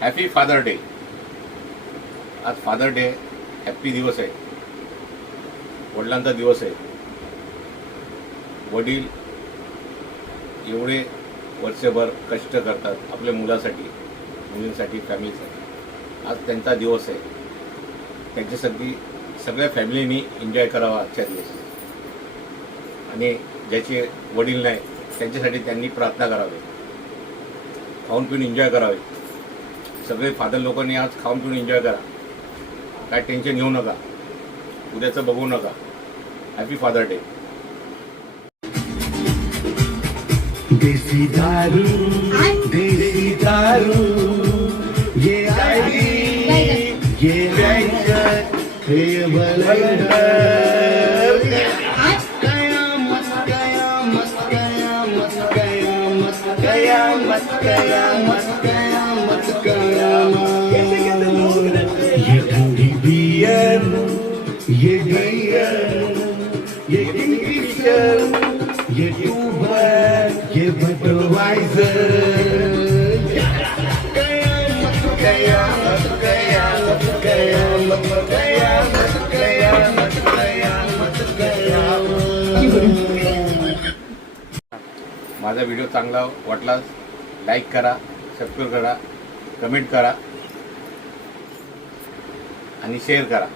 Happy father day. आज father day, happy दिवस आहे, वडिलांचा दिवस आहे. वडील एवढे वर्षभर कष्ट करतात आपल्या मुलासाठी, मुलींसाठी, फॅमिलीसाठी. आज त्यांचा दिवस आहे. त्यांच्यासाठी सगळ्या फॅमिलीनी एन्जॉय करावा आजच्या दिवस. आणि ज्याचे वडील नाही त्यांच्यासाठी त्यांनी प्रार्थना करावी, खाऊन पिऊन एन्जॉय करावे. सगळे फादर लोकांनी आज खाऊन पिऊन एन्जॉय करा. काय टेन्शन घेऊ नका, उद्याचं बघू नका. Happy father day. देसी दारू, देसी दारू, ये आली, ये जायचं, हे बलंदर. कयामत, कयामत, कयामत, कयामत, कयामत, कयामत, कयामत, कयामत. ये ठंडी बियर, ये बियर, ये किंगफिशर, ये ट्यूबर, ये बडवाइजर. कयामत, कयामत, कयामत, कयामत, कयामत, कयामत, कयामत, कयामत. माझा व्हिडिओ चांगला वाटला लाईक करा, सबस्क्राईब करा, कमेंट करा आणि शेअर करा.